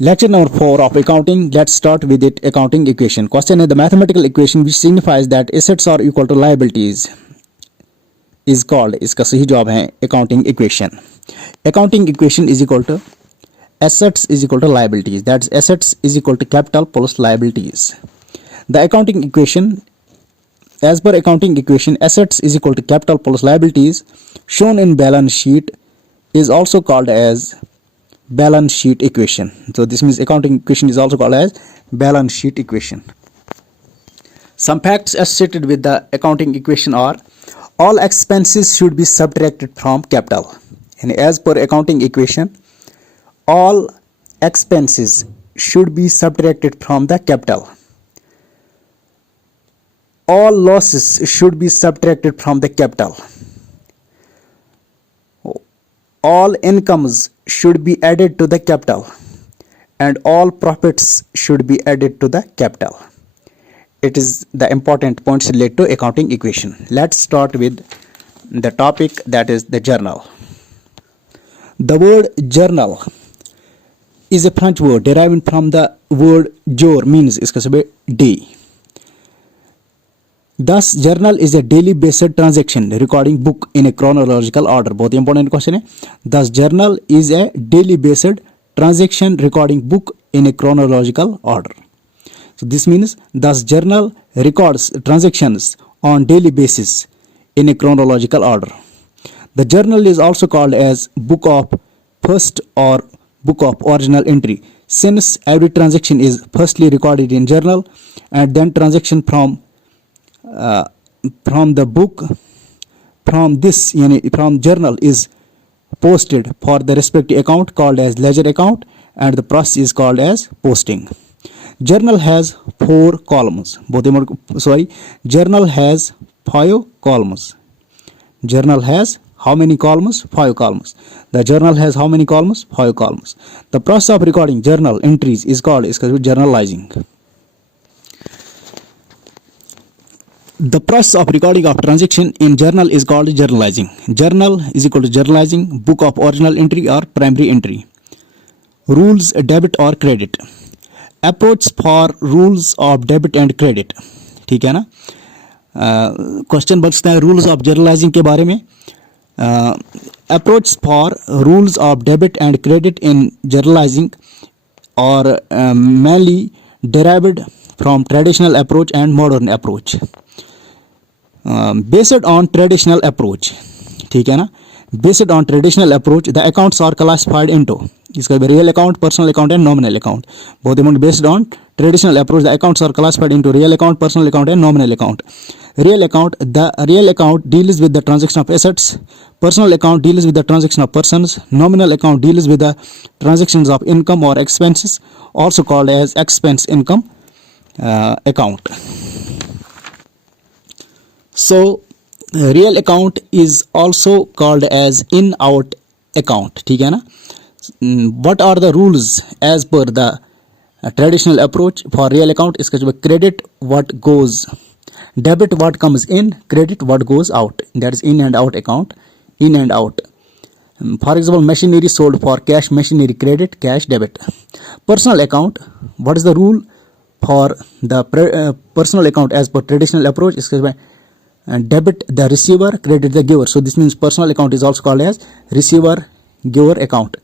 Lecture number 4 of accounting. Let's start with it. Accounting equation. Question is the mathematical equation which signifies that assets are equal to liabilities is called. इसका सही जवाब है accounting equation. Accounting equation is equal to assets is equal to liabilities. That's assets is equal to capital plus liabilities. The accounting equation, as per accounting equation, assets is equal to capital plus liabilities shown in balance sheet is also called as balance sheet equation. So this means accounting equation is also called as balance sheet equation. Some facts associated with the accounting equation are all expenses should be subtracted from capital. And as per accounting equation, all expenses should be subtracted from the capital. All losses should be subtracted from the capital. All incomes should be added to the capital, and all profits should be added to the capital. It is the important points related to accounting equation. Let's start with the topic, that is the journal. The word journal is a French word deriving from the word jour, means iska sabab day. Thus, journal is a daily based transaction recording book in a chronological order. बहुत important question है. Thus, journal is a daily based transaction recording book in a chronological order. So this means thus journal records transactions on daily basis in a chronological order. The journal is also called as book of first or book of original entry, since every transaction is firstly recorded in journal and then transaction from the book from journal is posted for the respective account called as ledger account, and the process is called as posting. Journal has 4 columns. Journal has 5 columns. Journal has how many columns? 5 columns. The journal has how many columns? 5 columns. The process of recording journal entries is called journalizing. The process of recording of transaction in journal is called journalizing. Journal is equal to journalizing, book of original entry or primary entry. Rules debit or credit. Approach for rules of debit and credit. ठीक है ना. Question बचता है rules of journalising के बारे में. Approach for rules of debit and credit in journalizing are mainly derived from traditional approach and modern approach. Based on traditional approach, ठीक है ना. Based on traditional approach, the accounts are classified into इसका real account, personal account and nominal account. Both amount based on traditional approach, the accounts are classified into real account, personal account and nominal account. Real account, the real account deals with the transaction of assets. Personal account deals with the transaction of persons. Nominal account deals with the transactions of income or expenses, also called as expense income account. So real account is also called as in out account. ठीक है ना. What are the rules as per the traditional approach for real account? इसका जो credit what goes, debit what comes in, credit what goes out. That is in and out account. In and out. For example, machinery sold for cash, machinery credit, cash debit. Personal account, what is the rule for the personal account as per traditional approach? इसका debit the receiver, credit the giver. So this means personal account is also called as receiver giver account.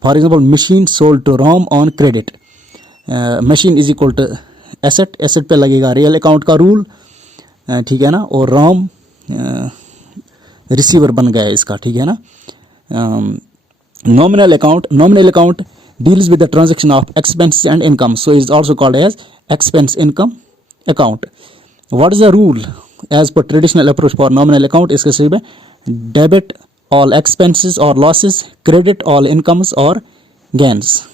For example, machine sold to Ram on credit. Machine is equal to asset. Asset पे लगेगा real account का rule. ठीक है ना. और Ram receiver बन गया इसका. ठीक है ना. Nominal account deals with the transaction of expenses and income. So it is also called as expense income account. What is the rule as per traditional approach for nominal account? इसके सही में debit all expenses or losses, credit all incomes or gains.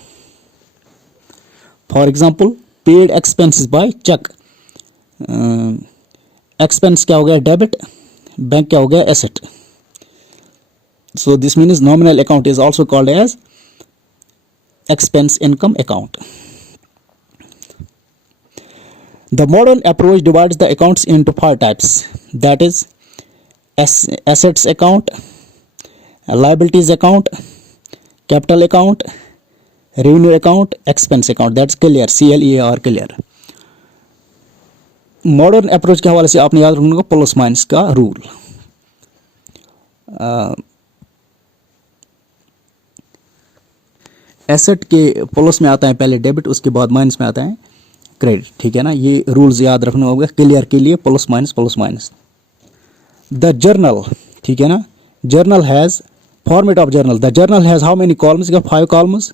For example, paid expenses by check. Expense क्या हो गया? Debit. Bank क्या हो गया? Asset. So this means nominal account is also called as expense income account. The modern approach divides the accounts into 5 types. That is assets account, liabilities account, capital account, revenue account, expense account, that's clear, CLEAR clear. Modern approach के हवाले से आपने याद रखना plus minus का rule. Asset के plus में आता है पहले डेबिट, उसके बाद माइनस में आता है क्रेडिट, ठीक है ना। ये रूल्स याद रखना होगा क्लियर के लिए, plus minus plus minus. The journal, ठीक है ना, journal has format of journal, the journal has how many columns, 5 columns,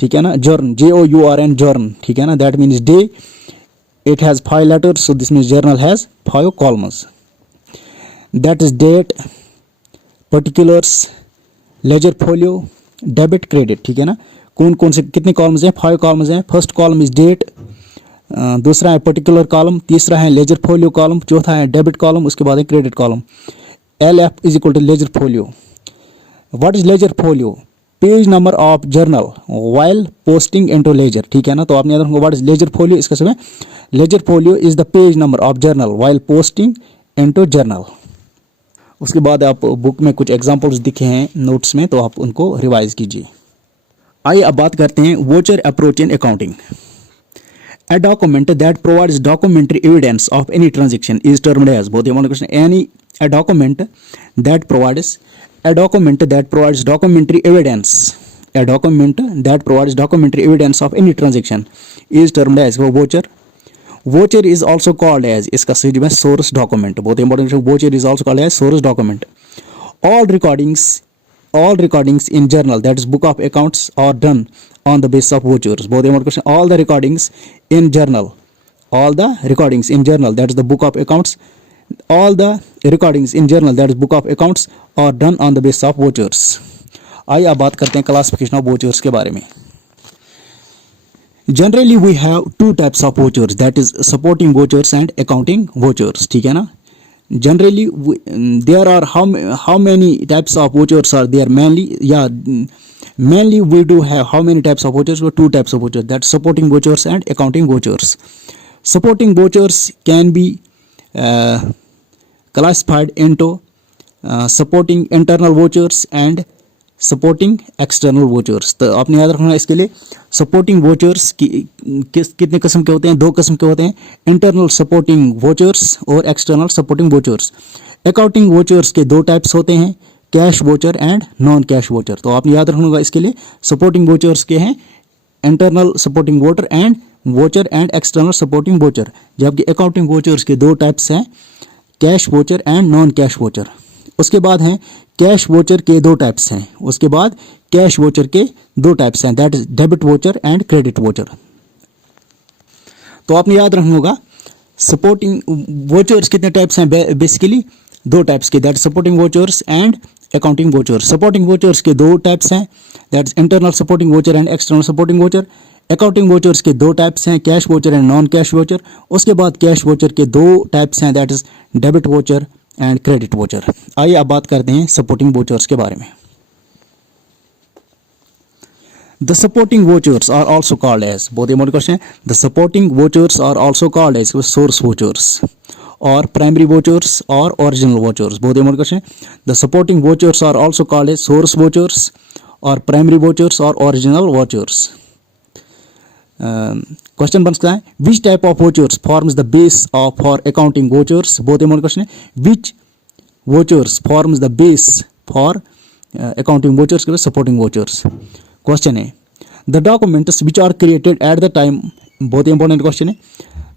ठीक है ना। जर्न, JOURN जर्न, ठीक है ना, that means day, it has 5 letters, so this means journal has 5 columns. That is date, particulars, ledger folio, debit, credit, ठीक है ना। कौन कौन से कितने कॉलम्स हैं, 5 कॉलम्स हैं। फर्स्ट कॉलम इज डेट, दूसरा है पर्टिकुलर कॉलम, तीसरा है लेजर फोलियो कॉलम, चौथा है डेबिट कॉलम, उसके बाद है credit column. LF is equal to ledger folio. What is ledger folio? Page number of journal while posting into ledger, ठीक है ना। तो आपने याद रखना व्हाट इज लेजर फोलियो, इसका समय ledger folio is the page number of journal while posting into journal. उसके बाद आप बुक में कुछ एग्जांपल्स दिखे हैं नोट्स में, तो आप उनको रिवाइज कीजिए। आइए अब बात करते हैं voucher approach in accounting. A document that provides documentary evidence of any transaction is termed as, बहुत important question, a document that provides documentary evidence, a document that provides documentary evidence of any transaction is termed as voucher. Voucher is also called as, इसका सही जवाब source document, बहुत important question, voucher is also called as source document. All recordings in journal, that is book of accounts, are done on the basis of vouchers. बहुत important question, all the recordings in journal, that is the book of accounts, all the recordings in journal, that is book of accounts, are done on the basis of vouchers. आइए अब बात करते हैं classification of vouchers के बारे में। Generally we have 2 types of vouchers, that is supporting vouchers and accounting vouchers, ठीक है ना। Generally there are how many types of vouchers are there? Mainly we do have how many types of vouchers? 2 types of vouchers, that's supporting vouchers and accounting vouchers. Supporting vouchers can be classified into supporting internal vouchers and supporting external vouchers. तो आपने याद रखना इसके लिए supporting vouchers कितने किस्म के होते हैं? 2 किस्म के होते हैं, internal supporting vouchers और external supporting vouchers. accounting vouchers के 2 टाइप्स होते हैं, cash voucher and non cash voucher. तो आपने याद रखना होगा इसके लिए सपोर्टिंग वोचर्स के हैं internal supporting voucher and external supporting voucher, जबकि अकाउंटिंग वोचर्स के 2 टाइप्स हैं, cash voucher and non cash voucher. उसके बाद हैं कैश वोचर के 2 टाइप्स हैं, उसके बाद कैश वोचर के 2 टाइप्स हैं, that is debit voucher and credit voucher. तो आपने याद रखना होगा सपोर्टिंग वोचर्स कितने टाइप्स हैं, बेसिकली 2 टाइप्स के, that supporting vouchers and accounting vouchers. Supporting vouchers के 2 टाइप्स हैं, that is internal supporting voucher and external supporting voucher. Accounting vouchers के 2 टाइप्स हैं, cash voucher and non cash voucher. उसके बाद cash voucher के 2 types हैं, that is debit voucher and credit voucher. आइए अब बात करते हैं सपोर्टिंग वोचर्स के बारे में। The supporting vouchers are also called as, बहुत important question, the supporting vouchers are also called as source vouchers or primary vouchers or original vouchers. बहुत important question, the supporting vouchers are also called as source vouchers or primary vouchers or original vouchers. Question बनता है which type of vouchers forms the base for accounting vouchers. बहुत important question है which vouchers forms the base for accounting vouchers के supporting vouchers. Question है the documents which are created at the time, बहुत important question है,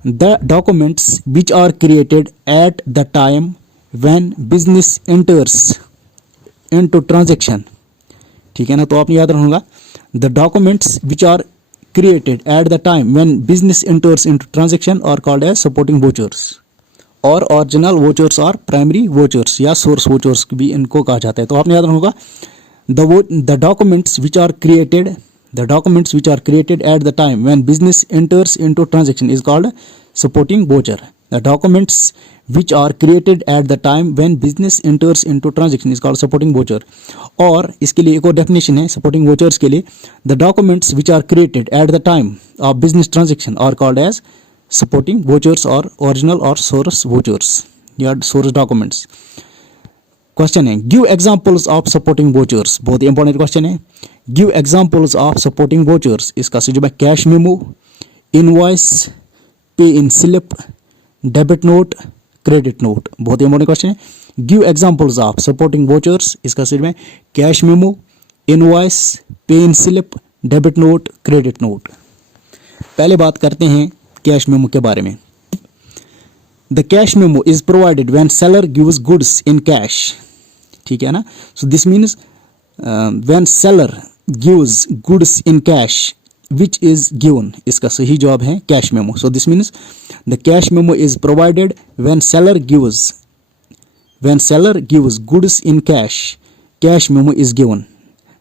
the documents which are created at the time when business enters into transaction, ठीक है ना। तो आपने याद रखूंगा the documents which are created at the time when business enters into transaction are called as supporting vouchers और original vouchers और primary vouchers या सोर्स वोचर्स भी इनको कहा जाता है। तो आपने याद रखूंगा the documents which are created at the time when business enters into transaction is called supporting voucher. The documents which are created at the time when business enters into transaction is called supporting voucher. और इसके लिए एक और definition है supporting vouchers के लिए, the documents which are created at the time of business transaction are called as supporting vouchers or original or source vouchers या source documents. Question है give examples of supporting vouchers, बहुत ही important question है। Give examples of supporting vouchers, इसका सही जवाब है cash memo, invoice, pay in slip, debit note, credit note. बहुत ही इंपॉर्टेंट क्वेश्चन है। Give examples of supporting vouchers, इसका सही जवाब है cash memo, invoice, pay in slip, debit note, credit note. पहले बात करते हैं कैश मेमो के बारे में। The cash memo is provided when seller gives goods in cash, ठीक है ना। सो this means when seller gives goods in cash which is given, इसका सही जवाब है cash memo. So this means the cash memo is provided when seller gives goods in cash memo is given,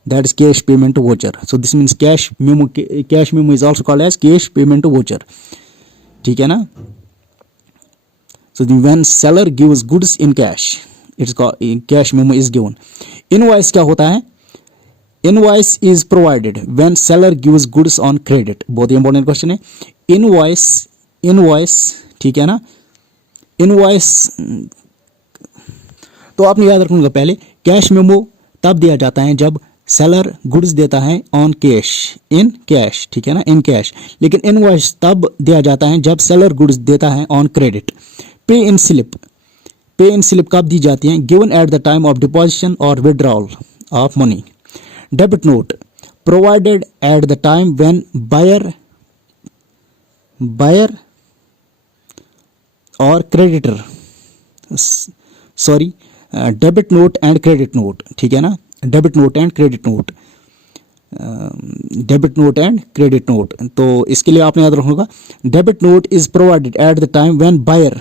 that is cash payment voucher. So this means cash memo is also called as cash payment voucher, ठीक है ना। So when seller gives goods in cash, it's called cash memo is given. Invoice क्या होता है? Invoice is provided when seller gives goods on credit. बहुत ही important question है। Invoice ठीक है ना। Invoice तो आपने याद रखूंगा पहले कैश मेमो तब दिया जाता है जब सेलर गुड्स देता है ऑन कैश, इन कैश, ठीक है ना, इन कैश। लेकिन इनवॉइस तब दिया जाता है जब सेलर गुड्स देता है ऑन क्रेडिट। पे इन स्लिप कब दी जाती है? Given at the time of deposition और withdrawal of money. Debit note provided at the time when buyer और creditor, sorry, debit note and credit note, ठीक है ना। Debit note and credit note, तो इसके लिए आपने याद रखना, debit note is provided at the time when buyer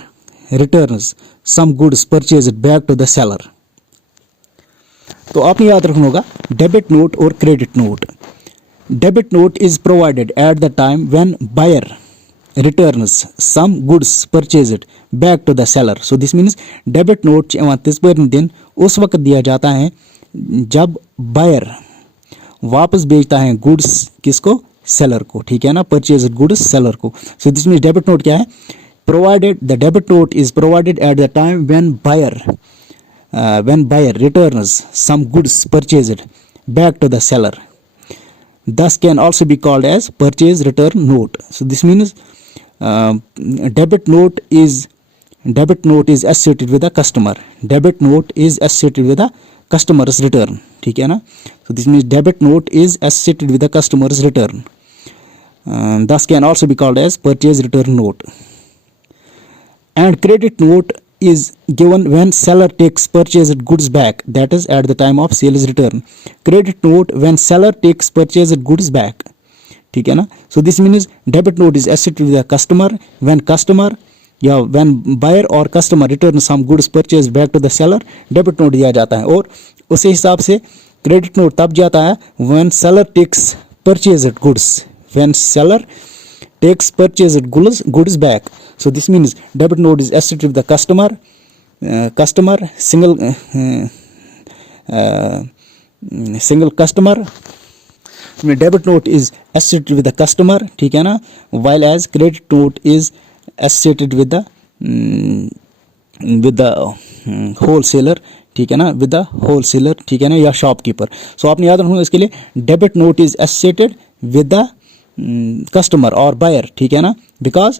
returns some goods purchased back to the seller. तो आपने याद रखना होगा डेबिट नोट और credit note. Debit note is provided at the time when buyer returns some goods purchased back to the seller. So this means debit note तिस दिन उस वक्त दिया जाता है जब बायर वापस बेचता है गुड्स किसको? सेलर को, ठीक है ना, परचेज गुड्स सेलर को। So this means debit note क्या है? Provided, the debit note is provided at the time when buyer returns some goods purchased back to the seller, thus can also be called as purchase return note. So this means debit note is associated with the customer. Debit note is associated with the customer's return, ठीक है ना। So this means debit note is associated with the customer's return. Thus can also be called as purchase return note. And credit note is given when seller takes purchased goods back, that is at the time of sales return. Credit note when seller takes purchased goods back, ठीक है ना। So this means debit note is associated with the customer when buyer or customer return some goods purchased back to the seller, debit note दिया जाता है। और उसी हिसाब से credit note तब जाता है when seller takes purchased goods back. So this means debit note is associated with the single customer. Debit note is associated with the customer, ठीक है ना, while as credit note is associated with the wholesaler, ठीक है ना, with the wholesaler, ठीक है ना, या शॉपकीपर। सो आपने याद रखना इसके लिए debit note is associated with the customer और बायर, ठीक है ना, because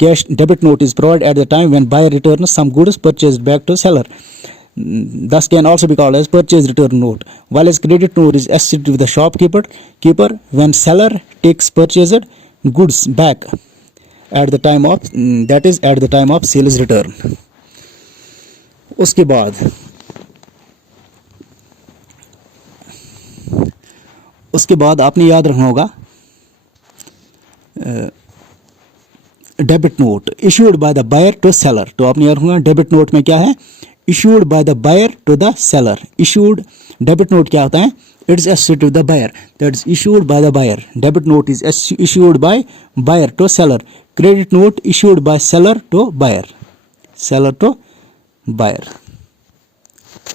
cash debit note is provided at the time when buyer returns some goods purchased back to seller, thus can also be called as purchase return note, while as credit note is associated with the shopkeeper when seller takes purchased goods back at the time of sales return. उसके बाद आपने याद रखना होगा debit note issued by the buyer to seller. तो आपने याद रखना डेबिट नोट में क्या है? Issued by the buyer to the seller. Issued debit note क्या होता है? It's associated with the buyer, that is issued by the buyer. Debit note is issued by buyer to seller. Credit note issued by seller to buyer,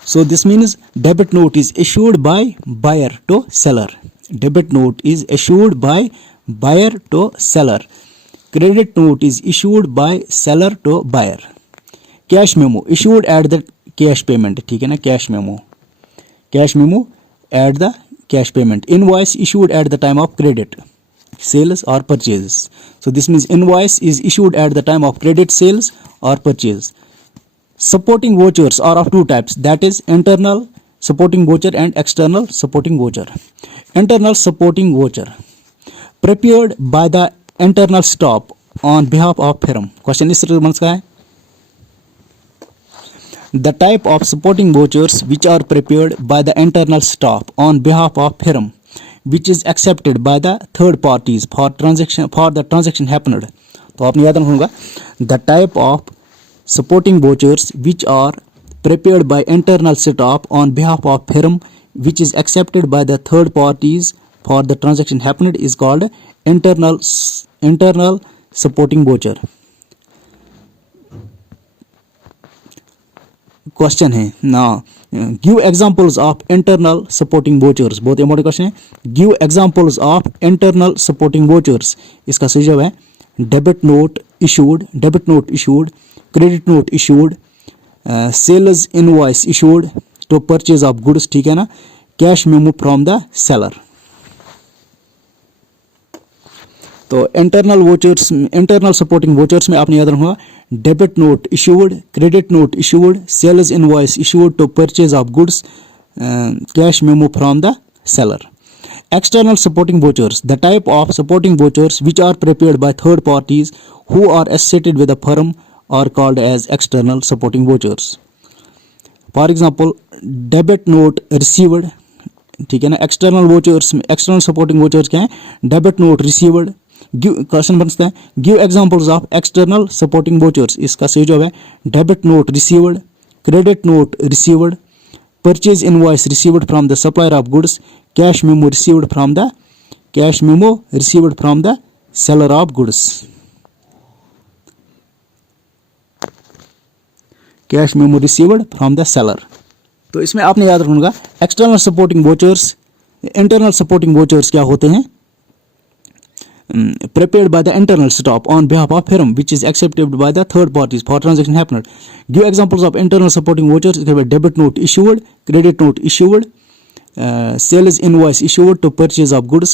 So this means debit note is issued by buyer to seller. Debit note is issued by buyer to seller. Credit note is issued by seller to buyer. Cash memo issued at the cash payment, ठीक है ना, cash memo at the cash payment, invoice issued at the time of credit sales or purchases. So this means invoice is issued at the time of credit, sales or purchase. Supporting vouchers are of two types, that is internal supporting voucher and external supporting voucher. Internal supporting voucher prepared by the internal staff on behalf of firm. Question इस तरह का है, the type of supporting vouchers which are prepared by the internal staff on behalf of firm which is accepted by the third parties for the transaction happened. तो आपने याद रखना होगा, the type of supporting vouchers which are prepared by internal staff on behalf of firm which is accepted by the third parties for the transaction happened is called internal supporting voucher. Question है ना, give examples of internal supporting vouchers, बहुत important question है, give examples of internal supporting vouchers. इसका सही जवाब है debit note issued, credit note issued, sales invoice issued to purchase of goods, ठीक है ना, cash memo from the seller. तो इंटरनल सपोर्टिंग वोचर्स में आपने याद रखना, debit note issued, credit note issued, sales invoice issued to purchase of goods, cash memo from the seller. External supporting vouchers, the type of supporting vouchers which are prepared by third parties who are associated with a firm are called as external supporting vouchers. For example, debit note received, ठीक है ना, external supporting vouchers क्या है, debit note received. Question बनता है, give examples of external supporting vouchers. इसका सही जवाब है debit note received, credit note received, purchase invoice received from the supplier of goods, cash memo received from the seller of goods. Cash memo received from the seller. तो इसमें आपने याद रखना, external supporting vouchers, internal supporting vouchers क्या होते हैं, prepared by the internal staff on behalf of firm which is accepted by the third parties for transaction happened. Give examples of internal supporting vouchers. Debit note issued, credit note issued, sales invoice issued to purchase of goods,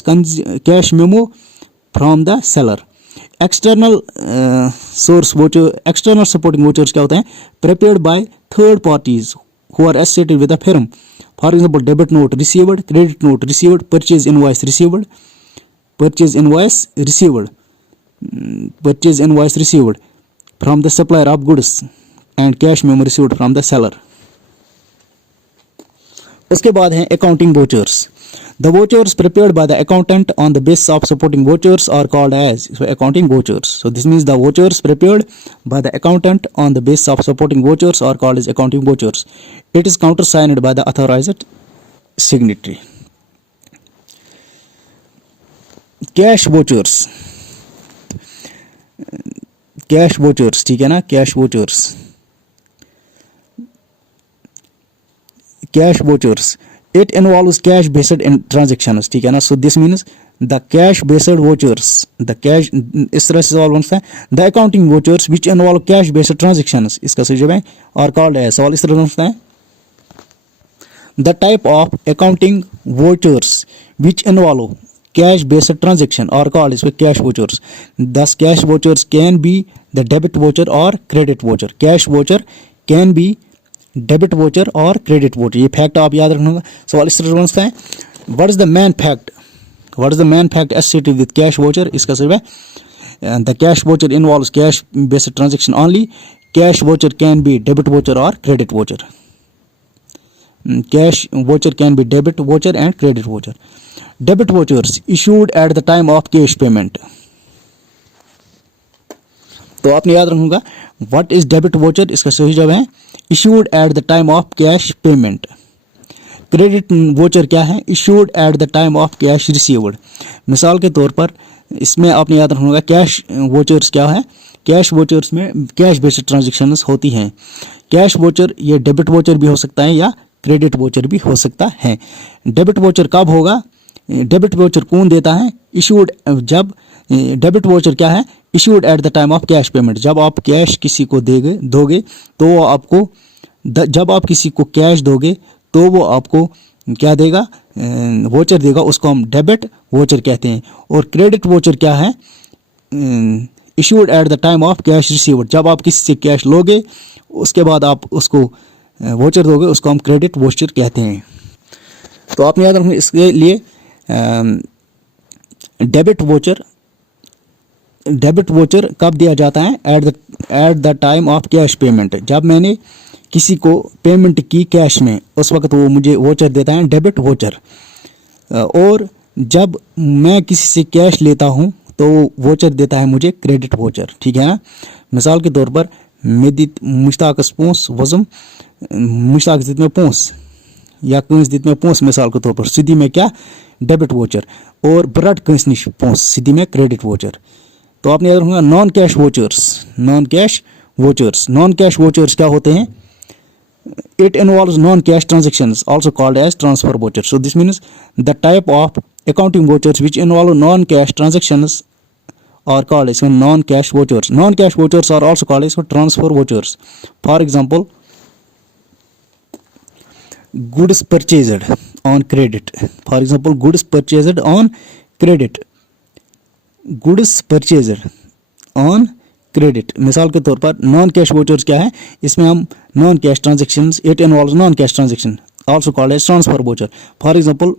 cash memo from the seller. External source voucher, external supporting vouchers क्या होते हैं, prepared by third parties who are associated with the firm. For example, debit note received, credit note received, purchase invoice received from the supplier of goods and cash memo received from the seller. उसके बाद हैं accounting vouchers. The vouchers prepared by the accountant on the basis of supporting vouchers are called as accounting vouchers. So this means the vouchers prepared by the accountant on the basis of supporting vouchers are called as accounting vouchers. It is countersigned by the authorized signatory. Cash vouchers, ठीक है ना, cash vouchers, it involves cash based in transactions, ठीक है ना. सो this means the cash based vouchers, the cash, इस तरह से सवाल बनता है, the accounting vouchers which involve cash based transactions, इसका सही जवाब है और कॉल्ड है, सवाल इस तरह बनता है, the type of accounting vouchers which involve cash based transaction or called is cash vouchers. Thus cash vouchers can be the debit voucher or credit voucher. Cash voucher can be debit voucher or credit voucher. ये fact आप याद रखना. सवाल इस तरह बनता है, what is the main fact associated with cash voucher? इसका सही है, the cash voucher involves cash based transaction only. Cash voucher can be debit voucher or credit voucher. Cash voucher can be debit voucher and credit voucher. Debit vouchers issued at the time of cash payment. तो आपने याद रखूंगा, what is debit voucher? इसका सही जवाब है issued at the time of cash payment. Credit voucher क्या है, issued at the time of cash received. मिसाल के तौर पर इसमें आपने याद रखूंगा, कैश वोचर्स क्या है, कैश वोचर्स में कैश बेस्ड ट्रांजेक्शन्स होती हैं. कैश वोचर ये डेबिट वोचर भी हो सकता है या क्रेडिट वोचर भी हो सकता है. डेबिट वोचर कब होगा, डेबिट वोचर कौन देता है, इशूड, जब डेबिट वोचर क्या है, issued at the time of cash payment, जब आप कैश किसी को दोगे तो वो आपको जब आप किसी को कैश दोगे तो वो आपको क्या देगा, वोचर देगा, उसको हम डेबिट वोचर कहते हैं। और क्रेडिट वोचर क्या है, issued at the time of cash received, जब आप किसी से कैश लोगे उसके बाद आप उसको वोचर दोगे, उसको हम क्रेडिट वोचर कहते हैं। तो आपने याद रखना इसके लिए डेबिट वोचर कब दिया जाता है, eight the time of cash payment, जब मैंने किसी को पेमेंट की कैश में उस वक्त वो मुझे वोचर देता है डेबिट वोचर। और जब मैं किसी से कैश लेता हूँ तो वो वोचर देता है मुझे क्रेडिट वोचर, ठीक है ना। मिसाल के तौर पर मे दित मुश्ताकस पोंस वज़म, मुश्ताक दित में पोंस या कंस दित में पोंस, मिसाल के तौर पर सीधी में क्या डेबिट वोचर, और ब्रड कंस निश पोंस सीधी में क्रेडिट वोचर। तो आपने याद रखना नॉन कैश वोचर्स क्या होते हैं, it involves non-cash transactions also called as transfer voucher. So this means the type of accounting vouchers which involve non-cash transactions are called as non-cash vouchers. Non-cash vouchers are also called as transfer vouchers. For example, goods purchased on credit. For example, goods purchased on credit. Goods purchased on credit, मिसाल के तौर पर non cash vouchers क्या है, इसमें हम non cash transactions, it involves non cash transaction also called as transfer voucher. For example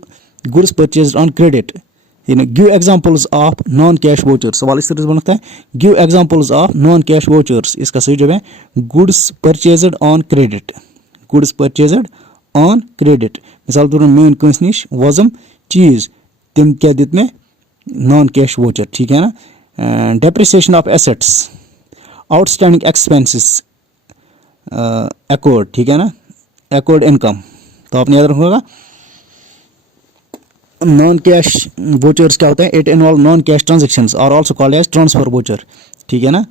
goods purchased on credit, give examples of non cash vouchers. सवाल इस तरह से बनता है, give examples of non cash vouchers. इसका सही जवाब है goods purchased on credit, goods purchased on credit. मिसाल के तौर पर मेन कंस निश वजम चीज, तिम क्या दित में नॉन कैश वोचर, ठीक है ना। Depreciation of assets, outstanding expenses accord, ठीक है ना, अकॉर्ड इनकम। तो आपने याद रखोगा नॉन कैश वोचर्स क्या होता है, it involve non cash transactions are also called as transfer voucher, ठीक है ना।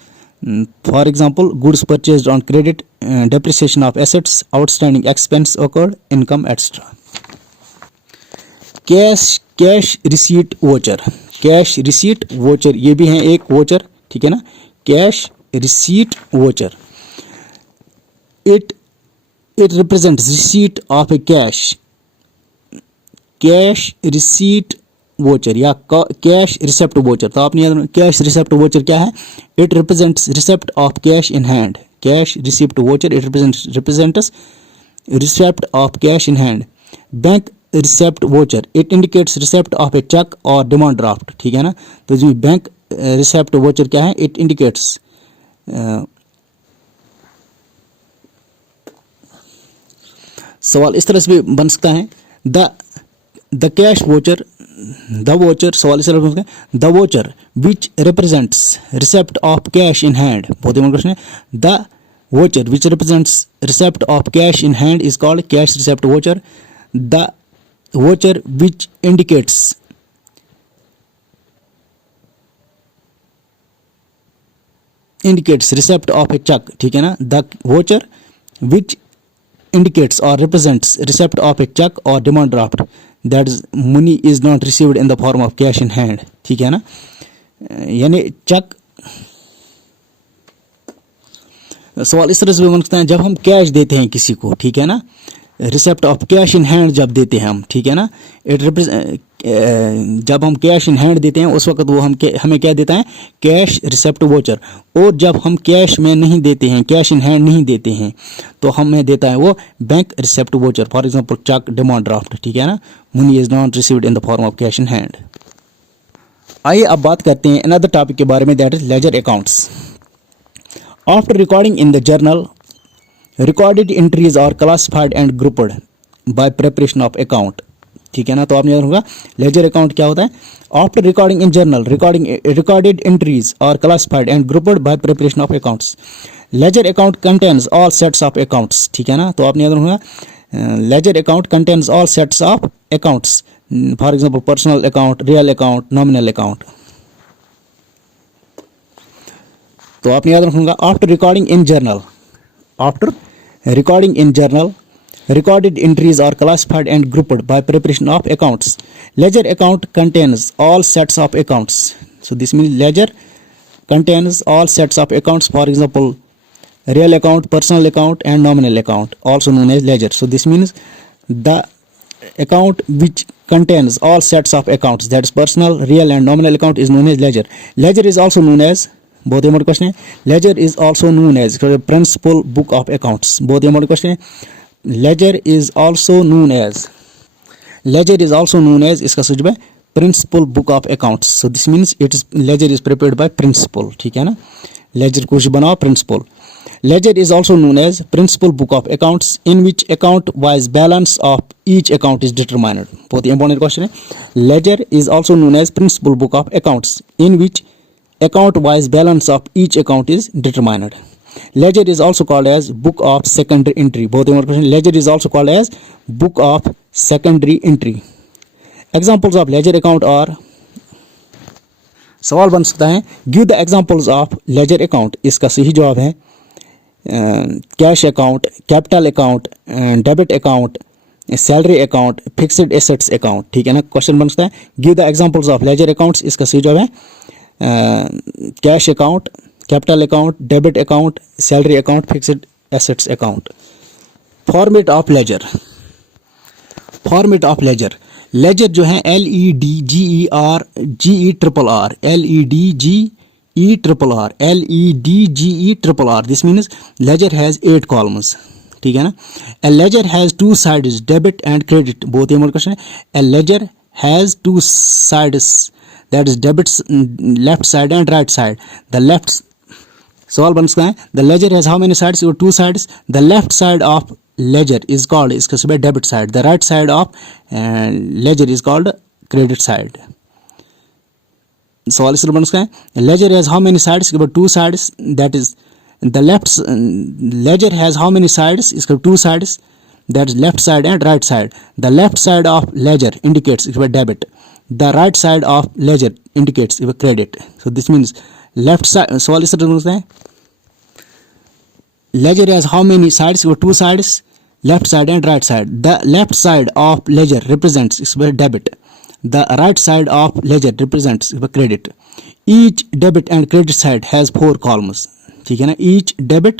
For example goods purchased on credit, depreciation of assets, outstanding expense accrued income extra. Cash receipt voucher, cash receipt voucher ये भी है एक voucher, ठीक है ना। Cash receipt voucher, it represents receipt of a cash receipt voucher या cash receipt voucher. तो आपने याद कैश रिसेप्ट वोचर क्या है, it represents receipt of cash in hand. Cash receipt voucher it represents receipt of cash in hand. Bank receipt voucher it indicates receipt of a cheque और demand draft, ठीक है ना। तो जो bank receipt voucher क्या है, it indicates सवाल इस तरह से भी बन सकता है, the cash voucher, the voucher, सवाल इस तरह से बन सकता है, the voucher which represents receipt of cash in hand. बहुत ही क्वेश्चन है, the voucher which represents receipt of cash in hand is called cash receipt voucher. The voucher which indicates receipt of a check, ठीक है ना। the voucher which indicates or represents receipt of a check or demand draft that is money is not received in the form of cash in hand, ठीक है ना। यानी check, सवाल इस तरह से बन सकता है, जब हम कैश देते हैं किसी को, ठीक है ना, रिसेप्ट ऑफ कैश इन हैंड जब देते हैं हम, ठीक है ना, जब हम कैश इन हैंड देते हैं उस वक्त वो हमें क्या देता है, कैश रिसेप्ट वोचर। और जब हम कैश में नहीं देते हैं, कैश इन हैंड नहीं देते हैं, तो हमें देता है वो bank receipt voucher. For example cheque, demand draft, ठीक है ना, money is not received in the form of cash in hand. आइए अब बात करते हैं अनदर टॉपिक के बारे में, that is ledger accounts. After recording in the journal, recorded entries are classified and grouped by preparation of account, ठीक है ना। तो आपने याद होगा लेजर अकाउंट क्या होता है, after recording in journal, recorded entries are classified and grouped by preparation of accounts. Ledger account contains all sets of accounts, ठीक है ना। तो आपने याद होगा ledger account contains all sets of accounts, for example personal account, real account, nominal account. तो आपने याद रखूंगा after recording in journal, after recording in journal, recorded entries are classified and grouped by preparation of accounts. Ledger account contains all sets of accounts. So this means ledger contains all sets of accounts. For example, real account, personal account, and nominal account, also known as ledger. So this means the account which contains all sets of accounts, that is personal, real, and nominal account, is known as ledger. Ledger is also known as, बहुत important question है, ledger is also known as principal book of accounts. बहुत important question है, ledger is also known as, ledger is also known as, इसका सूझ में principal book of accounts. So this means it is, ledger is prepared by principal, ठीक है ना, ledger कुछ बनाओ principal. Ledger is also known as principal book of accounts, in which account wise balance of each account is determined. बहुत ही important question है. Ledger is also known as principal book of accounts, in which account wise balance of each account is determined. Ledger is also called as book of secondary entry. बहुत ही important question. Ledger is also called as book of secondary entry. Examples of ledger account are, सवाल बन सकता है, give the examples of ledger account. इसका सही जवाब है cash account, capital account, debit account, salary account, fixed assets account. ठीक है ना, क्वेश्चन बन सकता है give the examples of ledger accounts. इसका सही जवाब है cash account, capital account, debit account, salary account, fixed assets account. Format of ledger. Format of ledger, ledger जो है LEDGER GERRR, LEDGERRR, LEDGERRR. This means ledger has 8 columns. ठीक है ना. A ledger has 2 sides, debit and credit. बहुत ही important question है. A ledger has 2 sides, that is debit left side and right side. The left, सवाल बन सकता है, the ledger has how many sides? 2 sides. The left side of ledger is called, इसका सुबह debit side. The right side of ledger is called credit side. सवाल इस तरह बन सकता है, ledger has how many sides? 2 sides. That is the left, ledger has how many sides? इसका 2 sides. That is left side and right side. The left side of ledger indicates debit. The right side of ledger indicates credit. So this means left side, सवाल इस तरह बन सकता है, ledger has how many sides? 2 sides, left side and right side. The left side of ledger represents debit. The right side of ledger represents credit. Each debit and credit side has 4 columns. ठीक है ना, each debit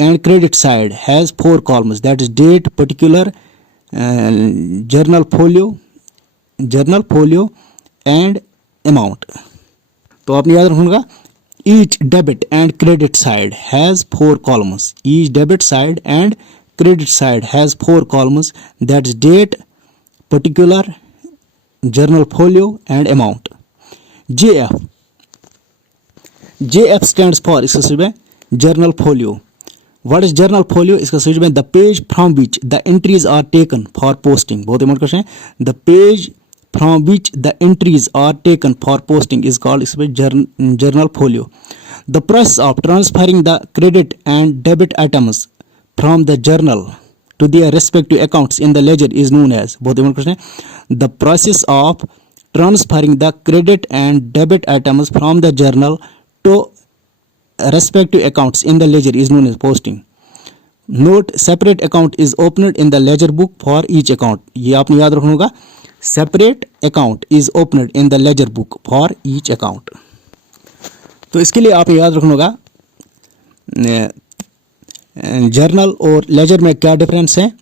and credit side has 4 columns. That is date, particular, journal folio and amount. तो आपने याद रखूंगा, each debit and credit side has 4 columns. Each debit side and credit side has 4 columns. That's date, particular, journal folio and amount. JF. JF stands for, इसका सही में journal folio. What is journal folio? इसका सही में the page from which the entries are taken for posting. बहुत important question है. The page from which the entries are taken for posting is called journal folio. The process of transferring the credit and debit items from the journal to their respective accounts in the ledger is known as, बहुत important question है, the process of transferring the credit and debit items from the journal to respective accounts in the ledger is known as posting. Note, separate account is opened in the ledger book for each account. ये आपने याद रखना होगा, separate account is opened in the ledger book for each account. तो इसके लिए आपने याद रखना होगा जर्नल और लेजर में क्या डिफरेंस है.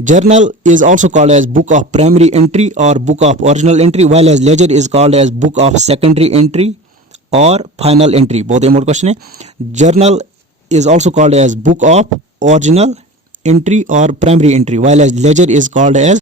Journal is also called as book of primary entry और book of original entry, while as ledger is called as book of secondary entry और फाइनल एंट्री. बहुत इंपॉर्टेंट क्वेश्चन है. Journal is also called as book of original entry और primary entry, while as ledger is called as